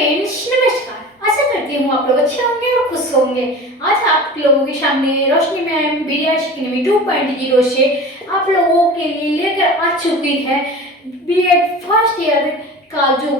Friends नमस्कार। आशा करती हूँ आप लोग अच्छे होंगे और खुश होंगे। आज आप लोगों के सामने रोशनी मैम बीडीएस एकेडमी 2.0 से आप लोगों के लिए लेकर आ चुकी है बीएड फर्स्ट ईयर का जो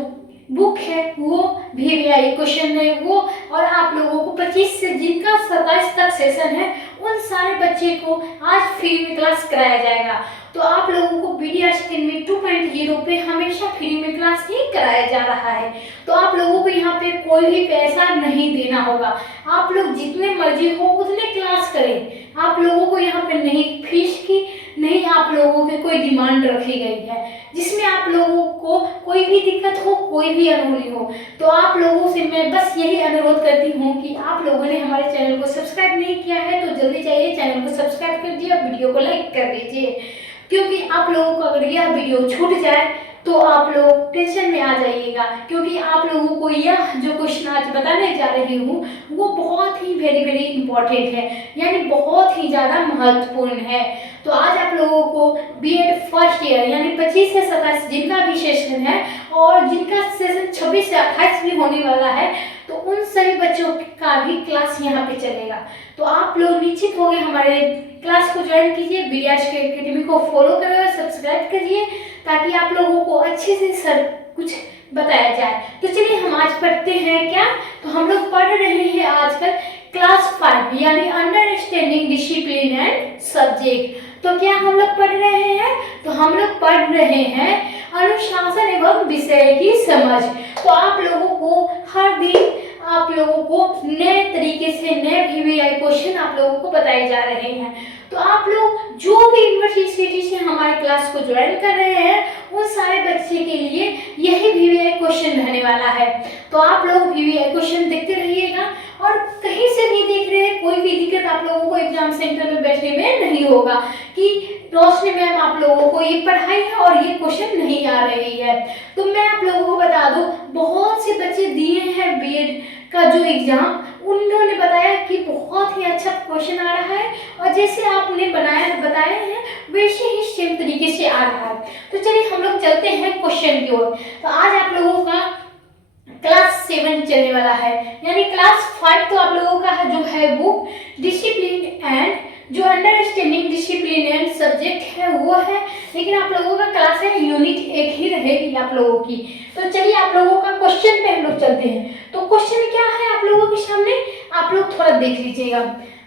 बुक है वो वीवीआई क्वेश्चन है वो, और आप लोगों को 25 से जिनका 27 तक सेशन है उन सारे बच्चे को आज फ्री में क्लास कराया जाएगा। तो आप लोगों को बीडीएस एकेडमी 2.0 पे हमेशा फ्री में क्लास ही कराया जा रहा है। तो आप लोगों को यहाँ पे कोई भी पैसा नहीं देना होगा। आप लोग जितने मर्जी हो उतने क्लास करें। आप लोगों को यहाँ पे नहीं फीस की नहीं आप लोगों की कोई डिमांड रखी गई है जिसमें आप लोगों को कोई भी दिक्कत हो, कोई भी अनहोनी हो। तो आप लोगों से मैं बस यही अनुरोध करती हूँ कि आप लोगों ने हमारे चैनल को सब्सक्राइब नहीं किया है तो जल्दी जाइए चैनल को सब्सक्राइब कर दीजिए और वीडियो को लाइक कर दीजिए, क्योंकि आप लोगों को अगर यह वीडियो छूट जाए तो आप लोग टेंशन में आ जाइएगा। क्योंकि आप लोगों को यह जो क्वेश्चन आज बताने जा रही हूँ वो बहुत ही वेरी इम्पोर्टेंट है, यानी बहुत ही ज़्यादा महत्वपूर्ण है। तो आज आप लोगों को बीएड फर्स्ट ईयर यानी 25 से 27 जिनका भी सेशन है और जिनका सेशन 26 से 28 भी होने वाला है तो उन सभी बच्चों का भी क्लास यहाँ पे चलेगा। तो आप लोग निश्चित हो गए हमारे क्लास को ज्वाइन कीजिए, बीडीएस एकेडमी को फॉलो करें और सब्सक्राइब करिए ताकि आप लोगों को अच्छे से सब कुछ बताया जाए। तो चलिए हम आज पढ़ते हैं क्या। तो हम लोग पढ़ रहे हैं आजकल क्लास 5 यानी अंडरस्टैंडिंग डिसिप्लिन एंड सब्जेक्ट। तो क्या हम लोग पढ़ रहे हैं? तो हम लोग पढ़ रहे हैं अनुशासन एवं विषय की समझ। तो आप लोगों को हर दिन आप लोगों को नए तरीके से नए वीवीआई क्वेश्चन आप लोगों को बताए जा रहे हैं। तो आप लोग जो भी यूनिवर्सिटी से हमारे क्लास को ज्वाइन कर रहे हैं उन सारे बच्चे के लिए यही वीवीआई क्वेश्चन रहने वाला है। तो आप लोग वीवीआई क्वेश्चन देखते रहिएगा और कहीं से भी देख रहे हैं कोई भी दिक्कत आप लोगों को एग्जाम सेंटर में बैठने में नहीं होगा कि रोशनी मैम आप लोगों को ये पढ़ाई है और ये क्वेश्चन नहीं आ रही है। तो मैं आप लोगों को बता दूं बहुत से बच्चे दिए हैं बीएड का जो एग्जाम, उन्होंने बताया कि बहुत ही अच्छा क्वेश्चन आ रहा है और जैसे आपने बताए हैं वैसे ही सेम तरीके से आ रहा है। तो चलिए हम लोग चलते हैं क्वेश्चन की ओर। तो आज आप लोगों का क्लास 7 चलने वाला है, यानी क्लास 5 तो आप लोगों का जो है बुक डिसिप्लिन एंड जो अंडरस्टैंडिंग डिसिप्लिन एंड सब्जेक्ट है वो है, लेकिन आप लोगों का क्लास है यूनिट 1 ही रहेगी आप लोगों की। तो चलिए आप लोगों का क्वेश्चन पे हम लोग चलते हैं। तो क्वेश्चन क्या है आप लोगों के सामने, आप लोग थोड़ा देख लीजिएगा।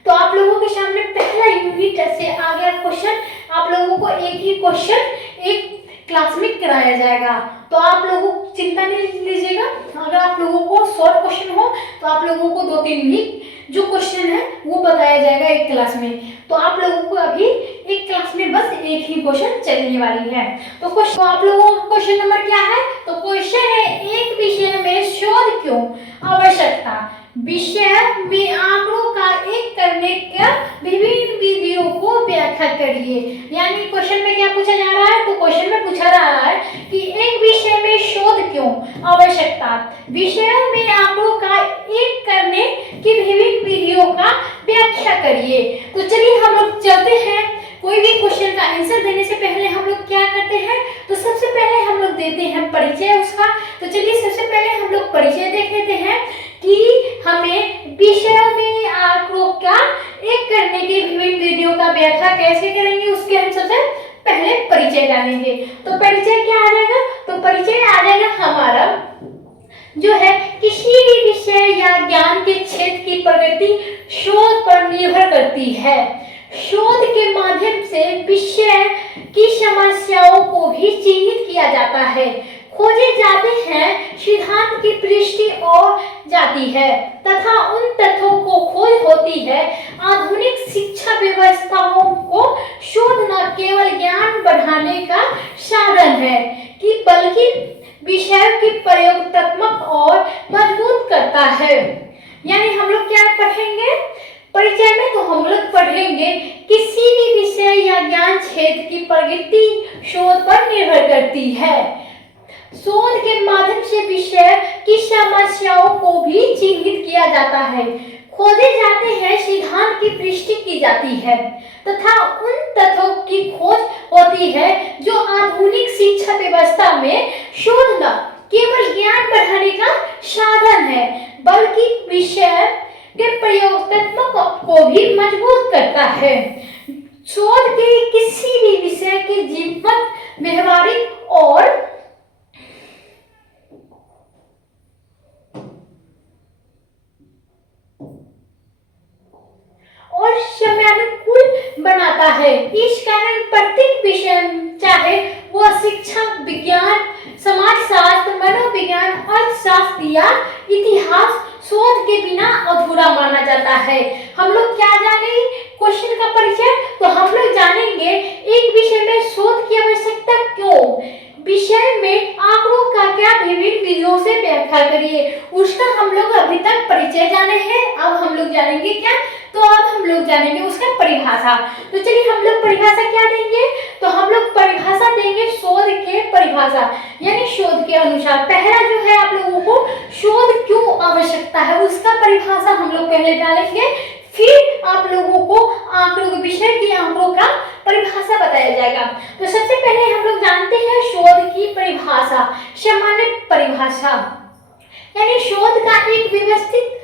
तो आप लोगों के सामने पहला यूनिट से आ गया क्वेश्चन। आप लोगों को एक ही क्वेश्चन एक क्लास में कराया जाएगा, तो आप लोगों को चिंता नहीं लीजिएगा। अगर आप लोगों को शॉर्ट क्वेश्चन हो तो आप लोगों को 2-3 भी जो क्वेश्चन है वो बताया जाएगा एक क्लास में। तो आप लोगों को अभी एक क्लास में बस एक ही क्वेश्चन चलने वाली है। तो क्वेश्चन आप लोगों का क्वेश्चन नंबर क्या है? तो क्वेश्चन है एक विषय में शोध क्यों आवश्यकता, विषय में आंकड़ों का एक करने का विभिन्न विधियों को व्याख्या करिए। यानी क्वेश्चन में क्या पूछा जा रहा है? तो क्वेश्चन में पूछा रहा है कि एक विषय में शोध क्यों आवश्यकता, विषयों में आंकड़ों का एक करने की विभिन्न विधियों का व्याख्या करिए। तो चलिए हम लोग चलते हैं। कोई भी क्वेश्चन का आंसर देने से पहले हम लोग क्या करते हैं? तो सबसे पहले हम लोग देते हैं परिचय उसका। तो चलिए सबसे पहले हम लोग परिचय देख लेते हैं कि हमें विषयों में आंकड़ों का एक करने की विभिन्न विधियों का व्याख्या कैसे करेंगे उसके हम सबसे पहले परिचय डालेंगे। तो परिचय क्या आ जाएगा? तो परिचय आ जाएगा हमारा जो है किसी भी विषय या ज्ञान के क्षेत्र की प्रगति शोध पर निर्भर करती है। शोध के माध्यम से विषय की समस्याओं को भी चिन्हित किया जाता है, खोजे जाते हैं, सिद्धांत की पुष्टि और जाती है तथा उन तथ्यों को खोज होती है। आधुनिक शिक्षा व्यवस्थाओं को शोध न केवल ज्ञान बढ़ाने का साधन है कि बल्कि विषय की प्रयोगात्मक और मजबूत करता है। यानी हम लोग क्या पढ़ेंगे परिचय में? तो हम लोग पढ़ेंगे किसी भी विषय या ज्ञान क्षेत्र की प्रगति शोध पर निर्भर करती है। शोध के माध्यम से विषय की समस्याओं को भी चिन्हित किया जाता है, खोजे जाते हैं, सिद्धांत की पुष्टि की जाती है तथा उन तथ्यों की खोज होती है जो आधुनिक शिक्षा व्यवस्था में शोध न केवल ज्ञान बढ़ाने का बल्कि विषय के प्रयोगात्मक को भी मजबूत करता है। शोध के किसी भी विषय के जीवंत, व्यवहारिक और समयानुकूल बनाता है। इस कारण प्रत्येक विषय, चाहे वह शिक्षा, विज्ञान, समाजशास्त्र, मनोविज्ञान, अर्थशास्त्र या इतिहास, शोध के बिना अधूरा माना जाता है। हम लोग क्या जानेंगे क्वेश्चन का परिचय, तो हम लोग जानेंगे एक विषय में शोध की आवश्यकता क्यों, विषय में आंकड़ों का क्या विभिन्न विधियों से व्याख्या करिए, उसका हम लोग अभी तक परिचय जाने हैं। अब हम लोग जानेंगे क्या, तो अब हम लोग जानेंगे उसका परिभाषा। तो चलिए हम लोग परिभाषा क्या देंगे, तो हम लोग परिभाषा देंगे शोध के परिभाषा, यानी शोध के अनुसार। पहला जो है आप लोगों को शोध क्यों आवश्यकता है उसका परिभाषा हम लोग पहले डालेंगे, फिर आप लोगों को आंकड़ों के विषय की आंकड़ों का परिभाषा बताया जाएगा। तो सबसे पहले हम लोग जानते हैं शोध की परिभाषा। सामान्य परिभाषा यानी शोध का एक व्यवस्थित,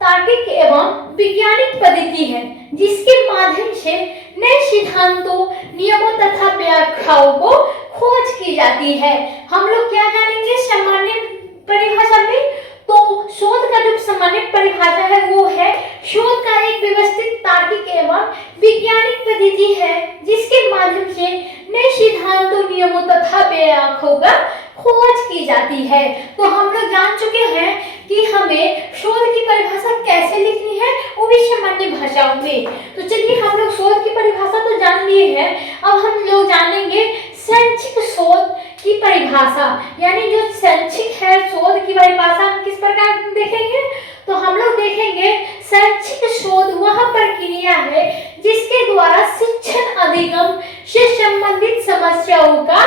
तार्किक एवं वैज्ञानिक पद्धति है जिसके माध्यम से नए सिद्धांतों, नियमों तथा व्याख्याओं को खोज की जाती है। हम लोग क्या जानेंगे सामान्य परिभाषा में, तो शोध का जो सामान्य परिभाषा है वो है शोध का एक व्यवस्थित, तार्किक एवं वैज्ञानिक पद्धति है जिसके माध्यम से नए सिद्धांतों, नियमों तथा व्याख्याओं का खोज की जाती है। तो हम लोग जान चुके हैं कि हमें शोध की परिभाषा कैसे लिखनी है, वो भी सामान्य भाषाओं में। तो चलिए हम लोग शोध की परिभाषा तो जान लिए हैं, अब हम लोग जानेंगे शैक्षिक शोध की परिभाषा। यानी जो शैक्षिक है शोध की परिभाषा हम किस प्रकार देखेंगे, तो हम लोग देखेंगे शैक्षिक शोध वह प्रक्रिया है जिसके द्वारा शिक्षण अधिगम से संबंधित समस्याओं का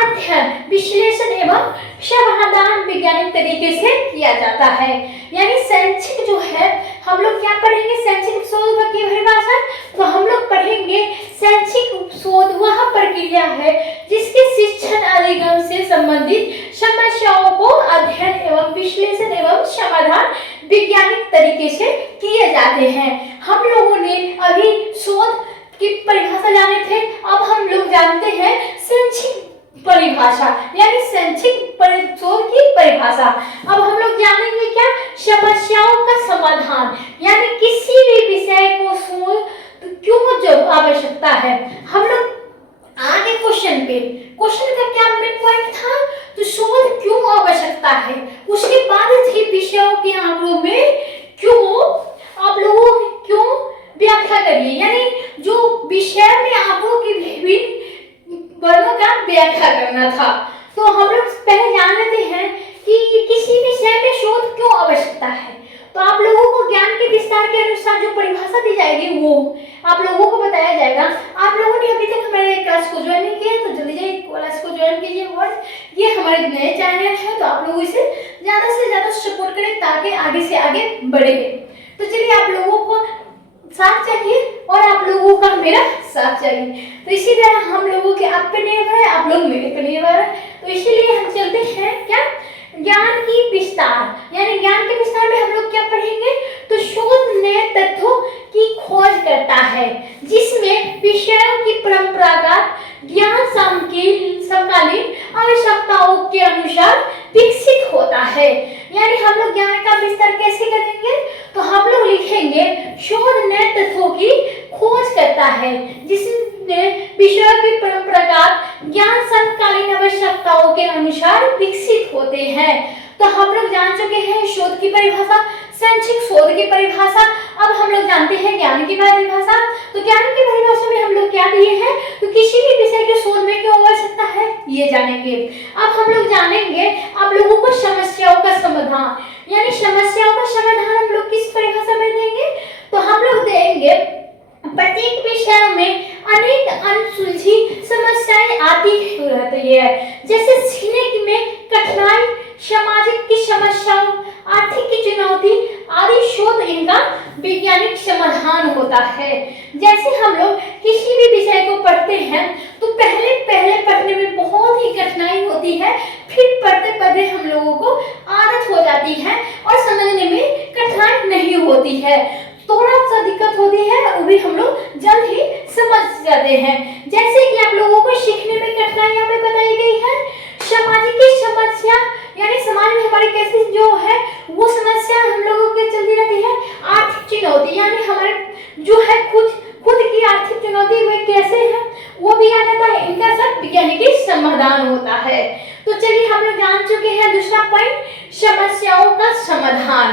अध्ययन, विश्लेषण एवं समाधान वैज्ञानिक तरीके से किया जाता है। यानी शैक्षिक जो है हम लोग क्या पढ़ेंगे, शैक्षिक शोध की परिभाषा, तो हम लोग पढ़ेंगे शैक्षिक शोध वह प्रक्रिया है जिसके शिक्षण अधिगम से संबंधित समस्याओं को अध्ययन एवं विश्लेषण एवं समाधान वैज्ञानिक तरीके से किए जाते हैं। हम लोगों ने अभी शोध की परिभाषा जाने थे, अब हम लोग जानते हैं शैक्षिक परिभाषा, यानी शैक्षिक शोध की परिभाषा। अब हम लोग जानेंगे क्या, समस्याओं का समाधान, यानी किसी भी विषय को शोध क्यों जब आवश्यकता है। हम लोग आगे क्वेश्चन पे, क्वेश्चन का क्या मेन पॉइंट था, तो शोध क्यों आवश्यकता है, उसके बाद थी विषयों के आंकड़ों में क्यों, आप लोगों क्यों व्याख्या करिए, यानी जो विषय में आंकड़ों की विभिन्न वर्णों का व्याख्या करना था। तो हम लोग पहले जान लेते हैं कि किसी विषय में शोध क्यों आवश्यकता है। तो आप लोगों को ज्ञान के विस्तार के अनुसार जो परिभाषा दी जाएगी वो आप लोगों को बताया जाएगा। आप लोगों ने अभी तक हमारे क्लास को ज्वाइन नहीं किया तो जल्दी जाइए क्लास को ज्वाइन कीजिए, और ये हमारे नए चैनल है तो आप लोग इसे ज़्यादा से ज़्यादा सपोर्ट करें ताकि आगे से आगे बढ़े। तो चलिए आप लोगों को साथ चाहिए और आप लोगों का मेरा साथ चाहिए, तो इसी तरह हम लोगों के आप पे निर्भर है, आप लोग मेरे पे निर्भर है। तो इसीलिए हम चलते हैं क्या, ज्ञान की विस्तार, यानी ज्ञान के विस्तार में हम लोग क्या पढ़ेंगे, तो शोध नए तथ्यों की खोज करता है जिसमें विषयों की परंपरागत ज्ञान समकालीन आवश्यकताओं के अनुसार विकसित होता है। यानी हम लोग ज्ञान का विस्तार कैसे करेंगे, तो हम लोग लिखेंगे शोध नए तथ्यों की खोज करता है जिसमें विषयों की परंपरागत ज्ञान समकालीन आवश्यकताओं के अनुसार विकसित होते हैं। तो हम लोग जान चुके हैं शोध की परिभाषा, शैक्षिक शोध की परिभाषा। अब हम लोग जानते हैं ज्ञान की परिभाषा। तो ज्ञान की परिभाषा में हम लोग क्या दिए हैं, तो किसी भी विषय के शोध में क्यों आवश्यकता है ये जानेंगे। अब हम लोग जानेंगे आप लोगों को समस्याओं का समाधान, यानी समस्याओं का समाधान हम लोग किस परिभाषा में देंगे, तो हम लोग देंगे प्रत्येक विषय में अनेक अनसुलझी समस्याएं आती रहती है, जैसे सीखने में कठिनाई, सामाजिक की समस्याओं, आर्थिक की चुनौती आदि शोध इनका वैज्ञानिक समाधान होता है। जैसे हम लोग किसी भी विषय को पढ़ते हैं तो पहले पढ़ने में बहुत ही कठिनाई होती है, फिर पढ़ते पढ़ते हम लोगों को आदत हो जाती है और समझने में होती है, थोड़ा सा दिक्कत होती है, वो भी हम लोग जल्द ही समझ जाते हैं। जैसे कि आप लोगों को सीखने में कठिनाई यहाँ पे बताई गई है, सामाजिक समस्या यानी समाज में हमारी कैसी जो है वो समस्या हम लोगों की चलती रहती है। आर्थिक चुनौती यानी हमारे जो है खुद की आर्थिक चुनौती वे कैसे है वो भी आ जाता है। इनका सब वैज्ञानिक समाधान होता है। तो चलिए हम लोग जान चुके हैं दूसरा पॉइंट, समस्याओं का समाधान।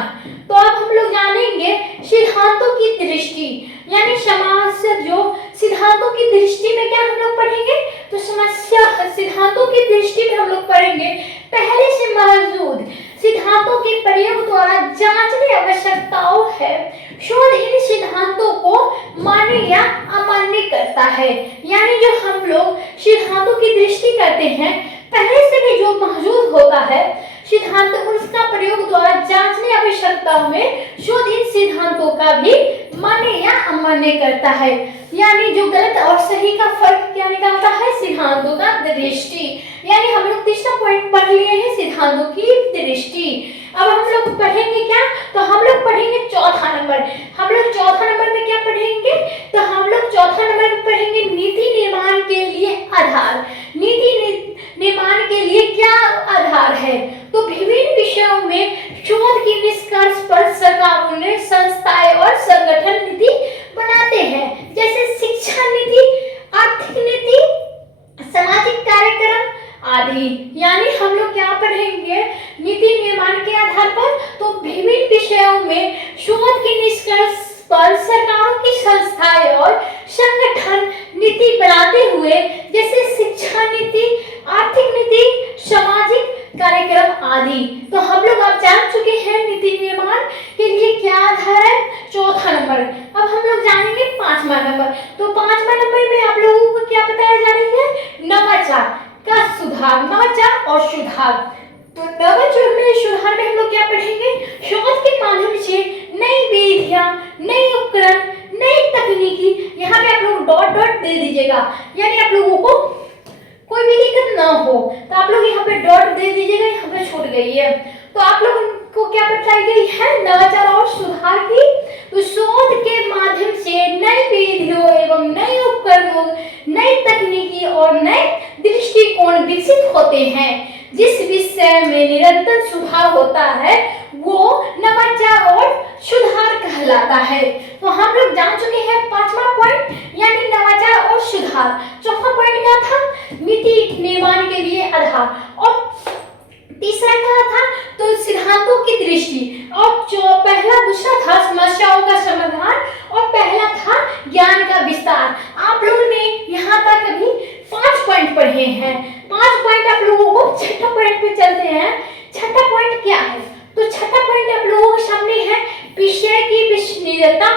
तो अब हम लोग जानेंगे सिद्धांतों की दृष्टि, यानी समाज से जो सिद्धांतों की दृष्टि में क्या हम लोग पढ़ेंगे, तो समस्या सिद्धांतों की दृष्टि में हम लोग पढ़ेंगे पहले से मौजूद सिद्धांतों के प्रयोग द्वारा जांचने आवश्यकताओं है। शोध इन सिद्धांतों को मान्य या अमान्य करता है। यानी जो हम लोग सिद्धांतों की दृष्टि करते हैं पहले से भी जो मौजूद होता है सिद्धांत, उसका प्रयोग द्वारा जांचने आवश्यकताओं में शोध इन सिद्धांतों का भी मान्य या अमान्य करता है। यानी जो गलत और सही का फर्क क्या निकालता है, सिद्धांतों का दृष्टि। यानी हम लोग तीसरा पॉइंट पढ़ लिए हैं, सिद्धांतों की दृष्टि। अब हम लोग पढ़ेंगे क्या, तो हम लोग पढ़ेंगे चौथा नंबर। हम लोग चौथा नंबर में क्या पढ़ेंगे, तो हम लोग चौथा नंबर में पढ़ेंगे नीति निर्माण के लिए आधार। नीति निर्माण के लिए क्या आधार है, तो विभिन्न विषयों में शोध की निष्कर्ष पर सरकारों ने संस्थाएं और संगठन नीति बनाते हैं, जैसे शिक्षा नीति, आर्थिक नीति, सामाजिक कार्यक्रम आदि। यानी हम लोग क्या पढ़ेंगे नीति निर्माण के आधार पर, तो विभिन्न विषयों में शोध की निष्कर्ष पर सरकारों की संस्थाएं और संगठन नीति बनाते हुए, जैसे शिक्षा नीति, आर्थिक नीति, सामाजिक कार्यक्रम आदि। तो हम लोग अब जान चुके हैं नीति निर्माण के लिए क्या आधार है, चौथा नंबर। अब हम लोग जानेंगे पांचवा नंबर। तो पांचवा नंबर में आप लोगों को क्या बताया जा रही है, नवाचार का सुधार, नवाचार और सुधार। तो नवाचार में सुधार में हम लोग क्या पढ़ेंगे, शोध के माध्यम से नई विधियां, नई उपकरण, नई तकनीकी, यहाँ पे आप लोग डॉट डॉट दे दीजिएगा, यानी आप लोगों को कोई भी दिक्कत ना हो, तो आप लोग यहाँ पे डॉट दे दीजिएगा, यहाँ पे छूट गई है। तो आप लोगों को क्या बताई गई है, नवाचार और सुधार की। तो शोध के माध्यम से नई विधियों एवं नए उपकरणों, नई तकनीकी और नए दृष्टिकोण विकसित होते हैं। जिस विषय में निरंतर सुधार होता है वो नवाचार और सुधार कहलाता है। तो हम लोग जान चुके हैं पांचवा पॉइंट यानी नवाचार और सुधार। चौथा पॉइंट क्या था, नीति निर्माण के लिए आधार, और तीसरा क्या था, तो सिद्धांतों की दृष्टि, और जो पहला दूसरा था समस्याओं का समाधान, और पहला था ज्ञान का विस्तार। आप लोगों ने यहाँ तक अभी 5 पॉइंट पढ़े हैं। 5 पॉइंट आप लोगों को छठा पॉइंट पे चलते हैं। छठा पॉइंट क्या है, तो छठा पॉइंट आप लोगों के सामने है, विषय की विश्वसनीयता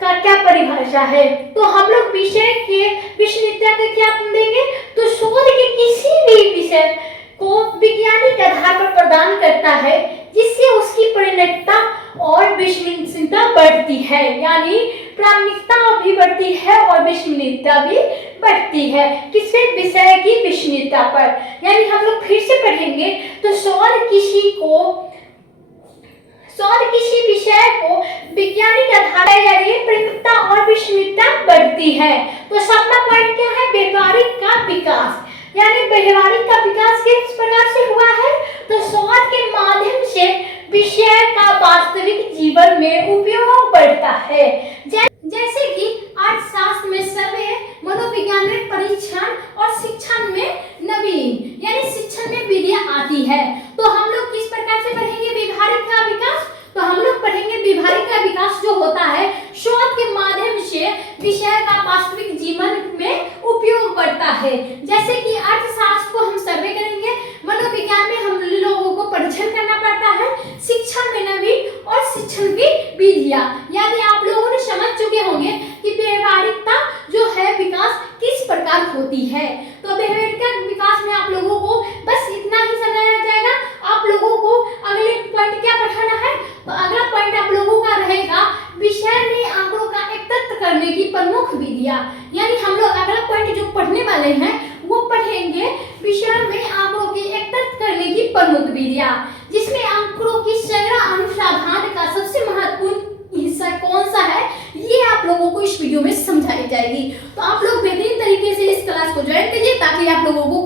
का क्या परिभाषा है। तो हम लोग विषय के विश्वसनीयता का क्या देंगे, तो शोध के किसी भी विषय को वैज्ञानिक आधार पर प्रदान करता है, जिससे उसकी परिणतता और विश्वसनीयता बढ़ती है। यानी प्रामाणिकता भी बढ़ती है और विश्वसनीयता भी बढ़ती है, किससे, विषय की विश्वसनीयता पर। यानी हम लोग फिर से पढ़ेंगे, तो शोध किसी विषय को वैज्ञानिक आधार पर प्रामाणिकता और विश्वसनीयता बढ़ती है। तो सातवां पॉइंट क्या है, व्यवहारिक का विकास। यानी व्यवहारिक का विकास किस प्रकार से हुआ है, तो शोध के माध्यम से विषय का वास्तविक जीवन में उपयोग बढ़ता है। जैसे कि अर्थशास्त्र में सर्वे, मनोविज्ञान में परीक्षण और शिक्षण में नवीन यानी शिक्षण में विधियां आती है। तो हम लोग किस प्रकार से पढ़ेंगे व्यवहारिक का विकास, तो हम लोग पढ़ेंगे व्यवहारिक का विकास जो होता है शोध के माध्यम से विषय का वास्तविक जीवन में उपयोग बढ़ता है। जैसे कि अर्थशास्त्र को हम सर्वे करेंगे, मनोविज्ञान में हम लोगों को परीक्षण करना पड़ता है, शिक्षण में नवीन और शिक्षण की विधियां। यदि आप लोगों ने समझ चुके होंगे कि व्यवहारिकता जो है विकास किस प्रकार होती है, तो व्यवहारिक विकास में आप लोगों को बस इतना ही समझाया जाएगा। आप लोगों को अगले पॉइंट क्या पढ़ाना है, तो अगला पॉइंट आप लोगों का रहेगा विषय में आंकड़ों का एकत्रित करने की प्रमुख विधियां। यानी हम लोग अगला पॉइंट जो पढ़ने वाले हैं वो पढ़ेंगे विषय में आंकड़ों की एकत्रित करने की प्रमुख विधियां, जिसमें आंकड़ों की संग्रह अनुसंधान का सबसे महत्वपूर्ण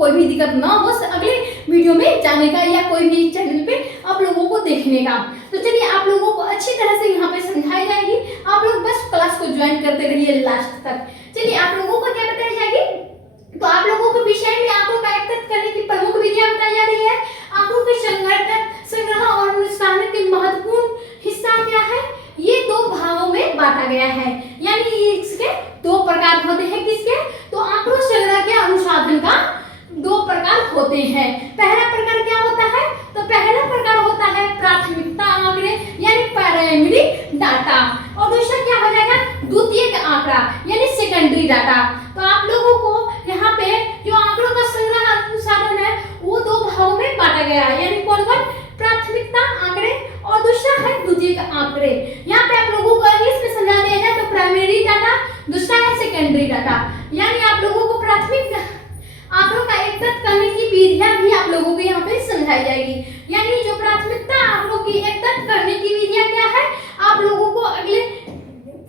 कोई भी दिक्कत ना हो अगले वीडियो में जाने का या कोई भी चैनल पे आप लोगों को देखने का। तो चलिए आप लोगों को अच्छी तरह से यहाँ पे समझाई जाएगी, आप लोग बस क्लास को ज्वाइन करते रहिए लास्ट तक। चलिए आप लोगों को क्या बताई जाएगी, तो आप लोगों को विषय में आंकड़ों का एकत्रित करने की प्रमुख विधियां बताई जा रही है। आंकड़ों के संग्रह और अनुसंधान के महत्वपूर्ण हिस्सा क्या है, ये दो भागों में बांटा गया है, यानी इसके दो प्रकार होते हैं। किसके, तो आंकड़ों संग्रह के अनुसंधान का दो प्रकार होते हैं। पहला प्रकार क्या होता है, तो पहला प्रकार होता है प्राथमिकता आंकड़े यानी प्राइमरी डाटा, और दूसरा क्या हो जाएगा, द्वितीयक आंकड़ा यानी सेकेंडरी डाटा। तो आप लोगों को यहाँ पे जो आंकड़ों का संग्रह अनुसंधान है वो दो भागों में बांटा गया है, यानी कौन कौन, प्राथमिकता आंकड़े और दूसरा है द्वितीयक आंकड़े। यहाँ पे आप लोगों को इंग्लिश में समझा दिया जाए तो प्राइमरी डाटा, दूसरा है सेकेंडरी डाटा। यानी आप लोगों को प्राथमिक आंकड़ों का एकत्रित करने की विधियां भी आप लोगों को यहाँ पे समझाई जाएगी। यानी जो प्राथमिकता आंकड़ों की एकत्रित करने की विधियां क्या है, आप लोगों को अगले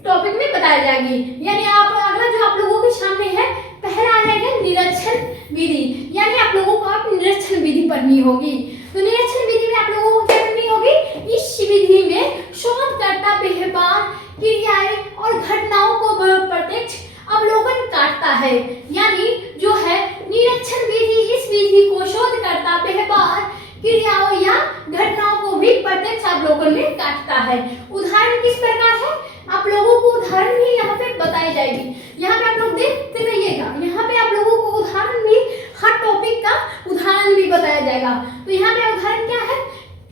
टॉपिक में बताई जाएगी। यानी आप अगला जो आप लोगों के सामने है, पहला आ जाएगा निरीक्षण विधि, यानी आप लोगों को आप निरीक्षण विधि पढ़नी होगी। तो निरीक्षण विधि में आप लोगों को क्या करनी होगी, इस विधि में शोधकर्ता व्यवहार, क्रियाएं और घटनाओं को प्रत्यक्ष अवलोकन काटता है। यानी जो है निरीक्षण विधि, इस विधि को शोधकर्ता व्यवहार, क्रियाओं या घटनाओं को भी प्रत्यक्ष अवलोकन में काटता है। उदाहरण किस प्रकार है, आप लोगों को उदाहरण भी यहाँ पे बताई जाएगी। यहाँ पे आप लोग देखते रहिएगा, यहाँ पे आप लोगों को उदाहरण भी, हर टॉपिक का उदाहरण भी बताया जाएगा। तो यहाँ पे उदाहरण क्या है,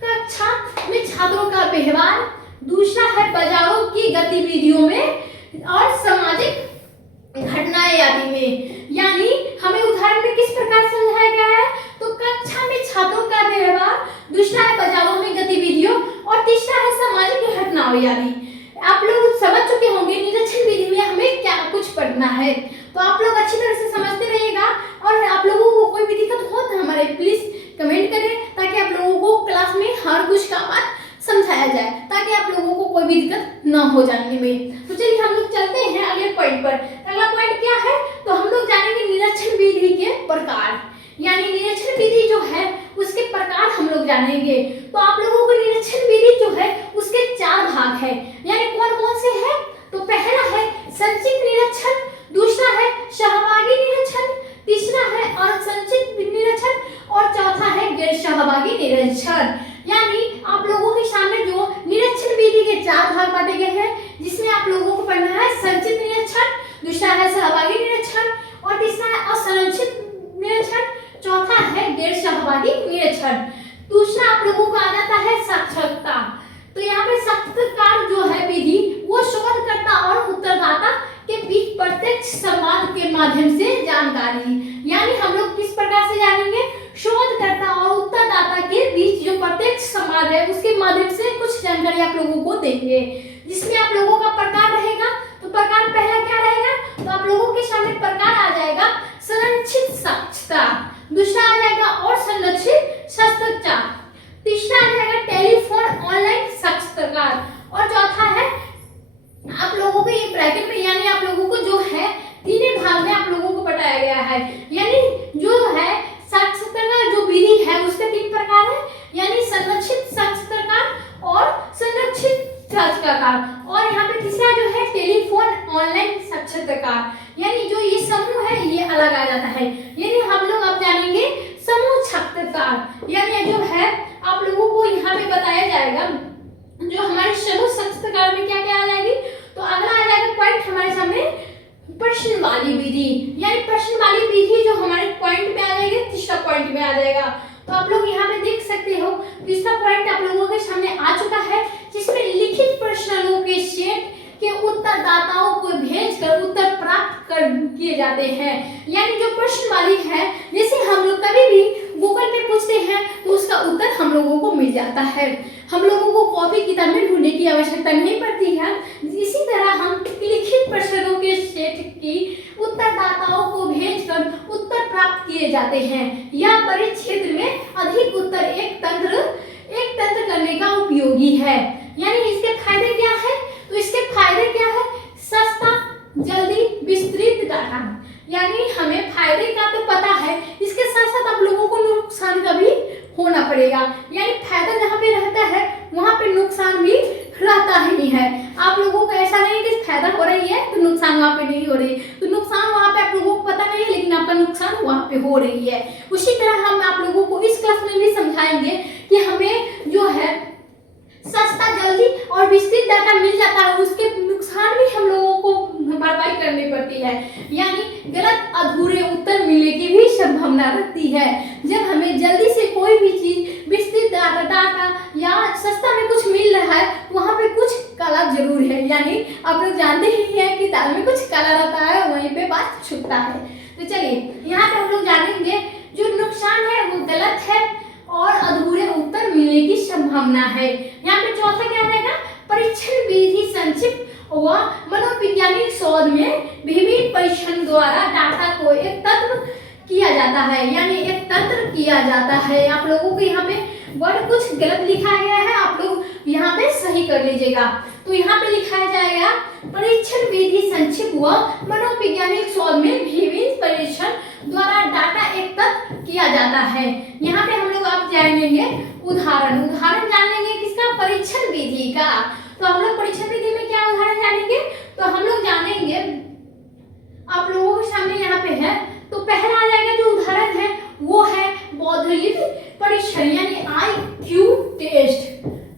कक्षा में छात्रों का व्यवहार, दूसरा है बाजारों की गतिविधियों में और सामाजिक घटनाएं आदि में। यानी हमें उदाहरण में किस प्रकार समझाया गया है, तो कक्षा में छात्रों का व्यवहार, दूसरा है बाजारों में गतिविधियों और तीसरा है सामाजिक घटनाएं आदि। आप लोग समझ चुके होंगे निरीक्षण विधि में हमें क्या कुछ पढ़ना है। तो आप लोग अच्छी तरह से समझते रहिएगा, और आप लोगों को कोई भी दिक्कत हो तो हमारे प्लीज कमेंट करें, ताकि आप लोगों को क्लास में हर कुछ का बात समझाया जाए, ताकि आप लोगों को कोई भी दिक्कत ना हो जानने में। तो चलिए हम लोग चलते हैं अगले पॉइंट पर। अगला पॉइंट क्या है, तो हम लोग जानेंगे निरीक्षण विधि के प्रकार, यानी निरीक्षण विधि जो है उसके प्रकार हम लोग जानेंगे। तो आप लोगों को निरीक्षण विधि जो है उसके चार भाग है, यानी कौन कौन से है, तो पहला है संचित निरीक्षण, दूसरा है सहभागी निरीक्षण, तीसरा है असंचित निरीक्षण और चौथा है गैर सहभागी निरीक्षण। यानी आप लोगों के सामने जो निरीक्षण विधि के चार भाग बांटे गए हैं, जिसमें आप लोगों को पढ़ना है संचित निरीक्षण, दूसरा है सहभागी निरीक्षण और तीसरा है असंचित निरीक्षण, चौथा है गैर सहभागी निरीक्षण। दूसरा आप लोगों को आ जाता है साक्षरता। तो यहाँ पे साक्षात्कार जो है विधि, वो शोधकर्ता और उत्तरदाता के बीच प्रत्यक्ष संवाद के माध्यम से जानकारी, यानी हम लोग किस प्रकार से जानेंगे, शोधकर्ता और उत्तरदाता के बीच जो प्रत्यक्ष संवाद है उसके माध्यम से कुछ जानकारी आप लोगों को देंगे, जिसमें आप लोगों का प्रकार रहेगा। तो प्रकार पहला क्या रहेगा, तो आप लोगों के सामने प्रकार आ जाएगा संरक्षित साक्षरता, दूसरा आ जाएगा और संरक्षित साक्षरता, तीसरा आ जाएगा टेलीफोन ऑनलाइन साक्षरता और चौथा है आप लोगों को ये ब्रैकेट में, यानी आप लोगों को जो है तीन भाग में आप लोगों को बताया गया है। यानी जो है साक्षरता जो विधि है उसके तीन प्रकार है, यानी संरक्षित साक्षरता और संरक्षित साक्षरता, और यहाँ पे तीसरा जो है टेलीफोन ऑनलाइन साक्षरता, यानी जो ये समूह है ये अलग आ जाता है। यानी हम लोग अब जानेंगे समूह साक्षरता, यानी जो है आप लोगों को यहाँ पे बताया जाएगा जो हमारे समूह साक्षरता में क्या क्या आ जाएगी। तो अगला आ जाएगा पॉइंट हमारे सामने प्रश्न वाली विधि, यानी प्रश्न वाली विधि जो हमारे पॉइंट में आ जाएगी, तीसरा पॉइंट में आ जाएगा। तो आप लोग यहाँ पे देख सकते हो तीसरा पॉइंट आप लोगों के सामने आ चुका है, जिसमें लिखित प्रश्नों के सेट के उत्तरदाताओं को भेजकर उत्तर प्राप्त कर किए जाते हैं। यानी जो प्रश्न वाली है, जैसे हम लोग कभी भी गूगल पे पूछते हैं तो उसका उत्तर हम लोगों को मिल जाता है, हम लोगों को कॉपी किताब में ढूंढने की आवश्यकता नहीं पड़ती है। इसी तरह हम लिखित प्रश्नों के सेट की उत्तरदाताओं को भेजकर उत्तर प्राप्त किए जाते हैं। यह परिक्षेत्र में अधिक उत्तर एक तंत्र करने का उपयोगी है। यानी इसके फायदे क्या है, तो इसके फायदे क्या है, सस्ता, जल्दी, विस्तृत डाटा। यानी हमें फायदे का तो पता है, इसके नुकसान भी रहता ही है। आप लोगों को ऐसा नहीं कि फायदा हो रही है तो नुकसान वहाँ पे नहीं हो रही, तो नुकसान वहाँ पे आप लोगों को पता नहीं है लेकिन आपका नुकसान वहाँ पे हो रही है। उसी तरह हम आप लोगों को इस क्लास में भी समझाएंगे कि हमें जो है सस्ता, जल्दी और विस्तृत डाटा मिल जाता है, उसके नुकसान भी हम लोगों को भरपाई करनी पड़ती है, यानी गलत अधूरे उत्तर मिलने की भी संभावना रहती है। जब हमें जल्दी से कोई भी चीज विस्तृत डाटा या सस्ता में कुछ मिल रहा है, वहाँ पे कुछ काला जरूर है, यानी आप लोग जानते ही हैं कि दाल में कुछ काला रहता है, वहीं पे बात छुपता है। तो चलिए यहाँ पे हम लोग जानेंगे जो नुकसान है वो गलत है और अधूरे उत्तर मिलने की संभावना है। यहाँ पे चौथा क्या रहेगा, परीक्षण विधि संक्षिप्त व मनोवैज्ञानिक शोध में विभिन्न परीक्षण द्वारा डाटा को एक तत्व किया जाता है, यानी एक तंत्र किया जाता है। आप लोगों को यहाँ पे वर्ड कुछ गलत लिखा गया है, आप लोग यहाँ पे सही कर लीजिएगा। तो यहाँ पे लिखा जाएगा परीक्षण विधि संक्षिप्त व मनोवैज्ञानिक शोध में विभिन्न परीक्षण द्वारा डाटा एकत्र किया जाता है। यहाँ पे हम लोग आप जानेंगे उदाहरण जानेंगे किसका, परीक्षण विधि का। तो हम लोग परीक्षण विधि में क्या उदाहरण जानेंगे, तो हम लोग जानेंगे आप लोगों के सामने यहाँ पे है। तो पहला आ जाएगा जो उदाहरण है वो है बौद्धिक परीक्षण, यानी IQ टेस्ट।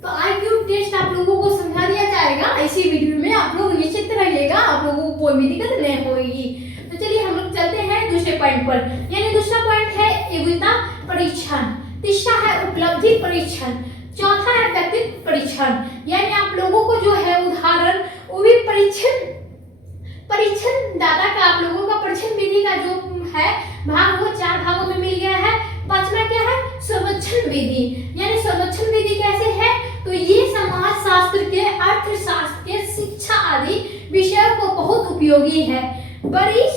तो IQ टेस्ट आप लोगों को समझा दिया जाएगा इसी वीडियो में, आप लोग निश्चित रहिएगा, आप लोगों को कोई भी दिक्कत नहीं होगी। तो चलिए हम लोग चलते हैं दूसरे पॉइंट पर, यानी दूसरा पॉइंट है योग्यता परीक्षण, तीसरा है उपलब्धि परीक्षण, चौथा है व्यक्तित्व परीक्षण। यानी आप लोगों को जो है उदाहरण वो भी परीक्षण डाटा का आप लोगों का परीक्षण विधि का जो है भाग वो 4 भागों में मिल गया है। पांचवा क्या है, सर्वेक्षण विधि, यानी सर्वेक्षण विधि कैसे है, तो ये समाज शास्त्र के, अर्थशास्त्र के, शिक्षा आदि विषयों को बहुत उपयोगी है। बड़ी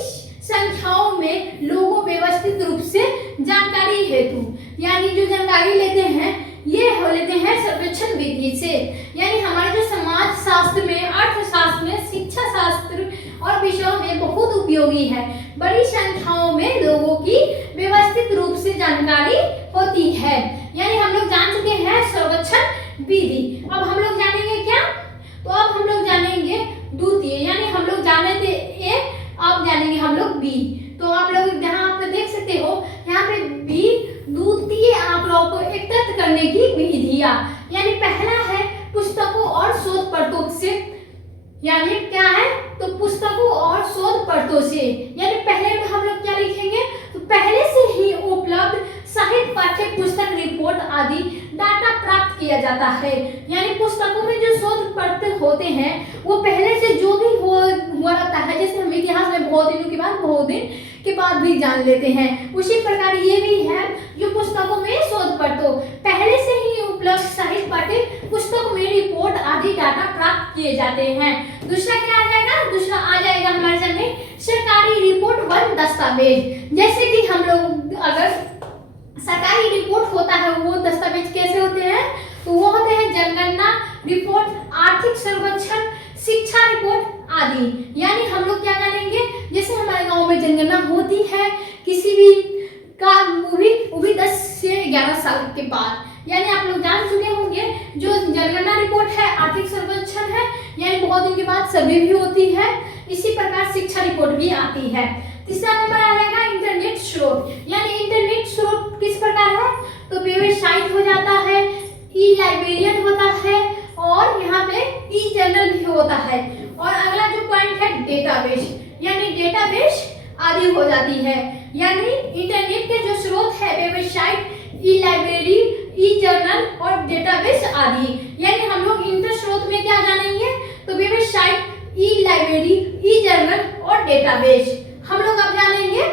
संख्याओं में लोगों व्यवस्थित रूप से जानकारी हेतु, यानी जो जानकारी लेते हैं ये हो लेते हैं सर्वेक्षण विधि से, यानी हमारे जो समाज शास्त्र में, अर्थशास्त्र में, शिक्षा शास्त्र और विषयों में बहुत उपयोगी है। बड़ी संख्याओं में लोगों की व्यवस्थित रूप से जानकारी होती है, यानी हम लोग जान चुके हैं सर्वेक्षण विधि। अब हम लोग जानेंगे क्या, तो अब हम लोग जानेंगे द्वितीय, यानी हम लोग जाने थे ए, अब जानेंगे हम लोग बी। तो आप लोग यहाँ आप देख सकते हो यहाँ पे बी, द्वितीय आंकड़ों को एकत्रित करने की विधियां, यानी पहला है पुस्तकों और शोध पत्रों से, यानी क्या है, तो पुस्तकों और शोध पत्रों से, यानी पहले में हम लोग क्या लिखेंगे, तो पहले से ही उपलब्ध साहित्य, पाठ्य पुस्तक, रिपोर्ट आदि डाटा प्राप्त किया जाता है। यानी पुस्तकों में जो शोध पत्र होते हैं वो पहले से जो भी हुआ रहता है, जैसे हम इतिहास में बहुत दिन के बाद भी जान लेते हैं, उसी प्रकार ये भी है जो पुस्तकों में शोध पत्र पहले से ही उपलब्ध साहित्य, पाठ्य पुस्तक में रिपोर्ट आदि डाटा प्राप्त किए जाते हैं। दूसरा क्या आ जाएगा, दूसरा आ जाएगा हमारे सामने सरकारी रिपोर्ट व दस्तावेज। जैसे कि हम लोग अगर सरकारी रिपोर्ट होता है वो दस्तावेज कैसे होते हैं, तो वो होते हैं जनगणना रिपोर्ट, आर्थिक सर्वेक्षण, शिक्षा रिपोर्ट आदि। यानी हम लोग क्या जानेंगे, जैसे हमारे गांव में जनगणना होती है किसी भी का, वो भी 10 से 11 साल के बाद, यानी आप लोग जान चुके होंगे जो जनगणना रिपोर्ट है, आर्थिक सर्वेक्षण है, यानी बहुत दिन के बाद सर्वे भी होती है। इसी प्रकार शिक्षा रिपोर्ट भी आती है। तीसरा नंबर आ जाएगा इंटरनेट स्रोत, यानी इंटरनेट स्रोत किस प्रकार है, तो वेबसाइट हो जाता है, ई लाइब्रेरियन होता है और यहाँ पे ई जर्नल भी होता है। और अगला जो पॉइंट है डेटाबेस, यानी डेटाबेस आदि हो जाती है। यानी इंटरनेट के जो स्रोत है वेबसाइट, ई लाइब्रेरी, ई जर्नल और डेटाबेस आदि। यानी हम लोग इंटर स्रोत में क्या जानेंगे, तो वेबसाइट, ई लाइब्रेरी, ई जर्नल और डेटाबेस। हम लोग अब जानेंगे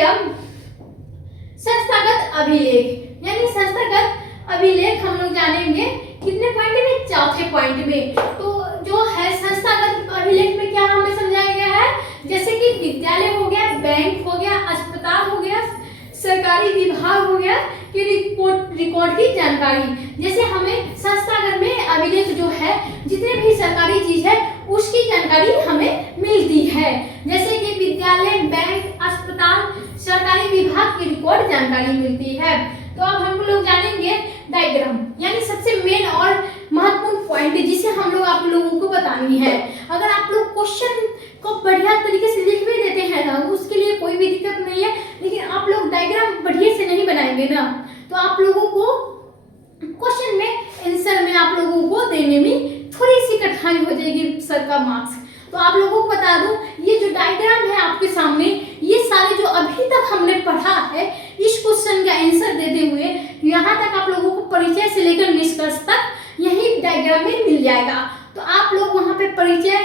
अब संस्थागत अभिलेख, यानी संस्थागत अभिलेख हम लोग जानेंगे कितने पॉइंट में, चौथे पॉइंट में। तो जो है संस्थागत अभिलेख में क्या हमें समझाया गया है, जैसे कि विद्यालय हो गया, बैंक हो गया, अस्पताल हो गया, सरकारी विभाग हो गया कि रिकॉर्ड की जानकारी। जैसे हमें संस्थागत में अभिलेख जो है जितने भी सरकारी चीज है उसकी जानकारी हमें मिलती है, जैसे कि विद्यालय, बैंक, अस्पताल, सरकारी विभाग की रिकॉर्ड जानकारी मिलती है। तो अब हम लोग जानेंगे डायग्राम, यानी सबसे मेन और आसानी है। अगर आप लोग क्वेश्चन को बढ़िया तरीके से लिख भी देते हैं ना, उसके लिए कोई भी दिक्कत नहीं है, लेकिन आप लोग डायग्राम बढ़िया से नहीं बनाएंगे ना, तो आप लोगों को क्वेश्चन में आंसर में आप लोगों को देने में थोड़ी सी कठिनाई हो जाएगी सर का मार्क्स। तो आप लोगों को बता दूं, ये जो डायग्राम है आपके सामने, ये सारे जो अभी तक हमने पढ़ा है इस क्वेश्चन का आंसर देते हुए, यहाँ तक आप लोगों को परिचय से लेकर निष्कर्ष तक यही डायग्राम में मिल जाएगा। तो आप लोग वहाँ पे परिचय,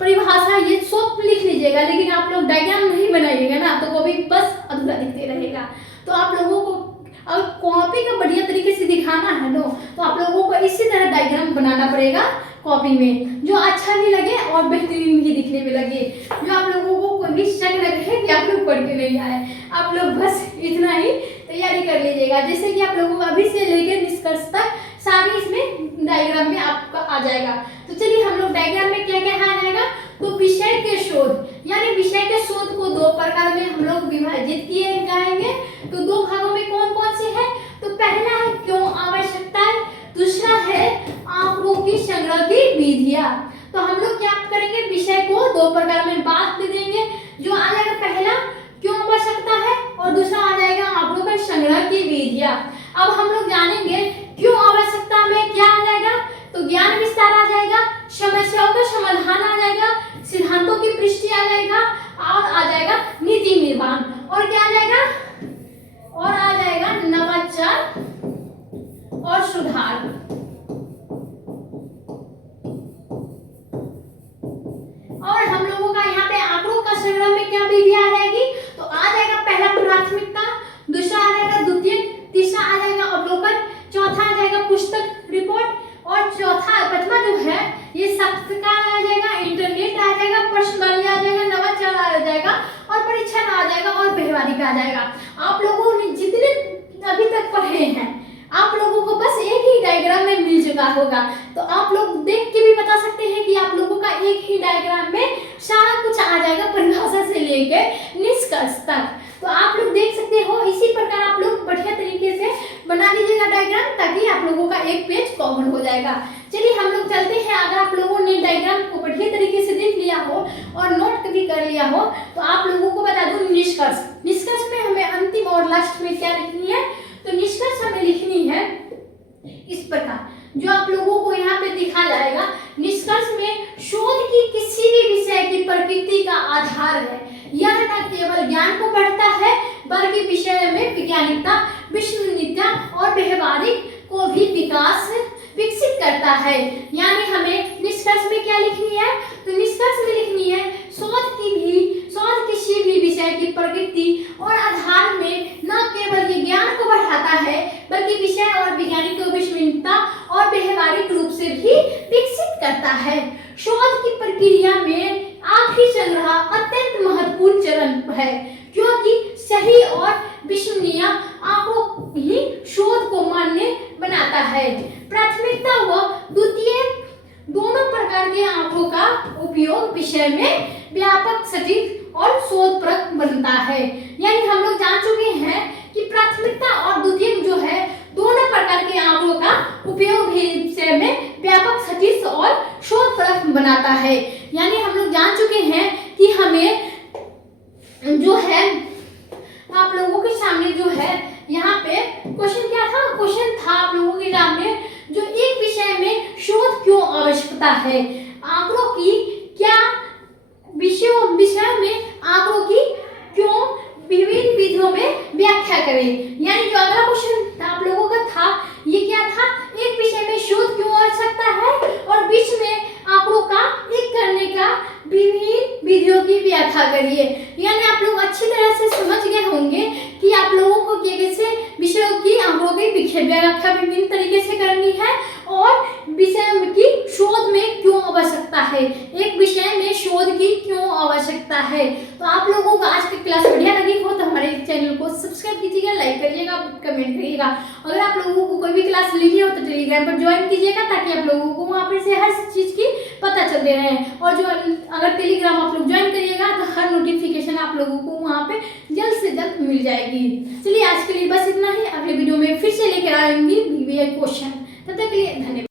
परिभाषा ये सब लिख लीजिएगा, लेकिन आप लोग डायग्राम नहीं बनाइएगा ना, तो वो भी बस अधूरा दिखते रहेगा। तो आप लोगों को अगर कॉपी का बढ़िया तरीके से दिखाना है नो, तो आप लोगों को इसी तरह डायग्राम बनाना पड़ेगा कॉपी में, जो अच्छा भी लगे और बेहतरीन भी दिखने में लगे, जो आप लोगों को कोई भी शक लगे कि आप लोग पढ़ के नहीं आए। आप लोग बस इतना ही तैयारी कर लीजिएगा, जैसे कि आप लोगों को अभी से लेकर निष्कर्ष तक सारी इसमें डायग्राम में आपका आ जाएगा। तो चलिए हम लोग डायग्राम में क्या क्या आ जाएगा, तो विषय के शोध, यानी विषय के शोध को दो प्रकार में हम लोग विभाजित किए जाएंगे। तो दो भागों में कौन कौन से है, तो पहला है क्यों आवश्यकता है, दूसरा है आंकड़ों की संग्रह की विधियां। तो हम लोग क्या करेंगे, विषय को दो प्रकार में बांट देंगे, जो आ जाएगा पहला क्यों आवश्यकता है और दूसरा आ जाएगा आंकड़ों के संग्रह की विधियां। अब हम लोग जानेंगे क्यों आवश्यकता में क्या आ जाएगा, तो ज्ञान विस्तार आ जाएगा, समस्याओं का समाधान आ जाएगा, सिद्धांतों की पुष्टि आ जाएगा, और आ जाएगा नीति निर्माण, और क्या आ जाएगा, और आ जाएगा नवाचार और सुधार। और हम लोगों का यहाँ पे आंकड़ों का संग्रह में क्या विधि आ जाएगी, तो आ जाएगा पहला प्राथमिकता, दूसरा आ जाएगा द्वितीयक, तीसरा आ जाएगा अवलोकन, चौथा आ जाएगा पुस्तक रिपोर्ट, और पांचवा जो है ये साक्षात्कार आ जाएगा, इंटरनेट आ जाएगा, प्रश्नवाली आ जाएगा, नवाचार आ जाएगा, और परीक्षण आ जाएगा, और व्यवहारिक आ जाएगा। आप लोगों ने जितने अभी तक पढ़े हैं, आप लोगों को बस एक ही डायग्राम में मिल चुका होगा। तो आप लोग देख के भी बता सकते हैं कि आप लोगों का एक ही डायग्राम में सारा कुछ आ जाएगा, परिभाषा से लेकर निष्कर्ष तक। तो आप लोग देख सकते हो, इसी प्रकार आप लोग बढ़िया तरीके से बना लीजिएगा डायग्राम, ताकि आप लोगों का एक पेज कवर हो जाएगा। चलिए हम लोग चलते हैं। अगर आप लोगों ने डायग्राम को बढ़िया तरीके से देख लिया हो और नोट भी कर लिया हो, तो आप लोगों को बता दूं निष्कर्ष। निष्कर्ष में हमें अंतिम और लास्ट में क्या लिखनी है, तो निष्कर्ष हमें लिखनी है इस प्रकार, जो आप लोगों को यहाँ पे दिखा जाएगा। निष्कर्ष में शोध की किसी भी विषय की प्रकृति का आधार है, यह न केवल ज्ञान को बढ़ता है, बल्कि विषय में वैज्ञानिकता, विश्वसनीयता और व्यवहारिक को भी विकसित करता है। यानी हमें निष्कर्ष में क्या लिखनी है, तो निष्कर्ष में लिखनी है शोध किसी भी विषय की प्रकृति और आधार में न केवल ये ज्ञान को बढ़ाता है, बल्कि विषय और वैज्ञानिक को विश्वसनीयता और व्यवहारिक रूप से भी विकसित करता है। शोध की प्रक्रिया में आखिरी संग्रह अत्यंत महत्वपूर्ण चरण है, क्योंकि सही और विश्वसनीय आंकड़ों ही शोध को मान्य बनाता है। प्राथमिकता व द्वितीयक दोनों प्रकार के आंकड़ों का उपयोग विषय में व्यापक, सटीक और शोधप्रद बनता है। यानी हम लोग जान चुके हैं कि प्राथमिकता और द्वितीयक जो है, दोनों प्रकार के आंकड़ों का उपयोग भी विषय में व्यापक, सटीक और शोधप्रद बनाता है। यानी हम लोग जान चुके हैं कि हमें जो है, आप लोगों के सामने जो है यहाँ पे क्वेश्चन क्या था, क्वेश्चन था आप लोगों के सामने, जो एक विषय में शोध क्यों आवश्यकता है, आंकड़ों की क्या विषय में आंकड़ों की क्यों विभिन्न विधियों में व्याख्या करें। यानी जो अगला क्वेश्चन आप लोगों का था, ये क्या था, एक विषय में शोध क्यों आवश्यकता है और बीच में आंकड़ों का एक करने का विभिन्न विधियों की व्याख्या करिए। यानी आप लोग अच्छी तरह से समझ गए होंगे कि आप लोगों को कैसे विषयों की आंकड़ों की व्याख्या विभिन्न तरीके से करनी है, और विषय की शोध में क्यों आवश्यकता है, एक विषय में शोध की क्यों आवश्यकता है। तो आप लोगों को आज की क्लास बढ़िया लगी हो तो हमारे चैनल को सब्सक्राइब कीजिएगा, लाइक करिएगा, कमेंट करिएगा। अगर आप लोगों को कोई भी क्लास लेनी हो तो टेलीग्राम पर ज्वाइन कीजिएगा, ताकि आप लोगों को वहाँ पर से हर चीज़ की पता चलते रहे। और जो अगर टेलीग्राम आप लोग ज्वाइन करिएगा तो हर नोटिफिकेशन आप लोगों को वहाँ पे जल्द से जल्द मिल जाएगी। चलिए आज के लिए बस इतना ही, अगले वीडियो में फिर से लेकर आएंगी क्वेश्चन।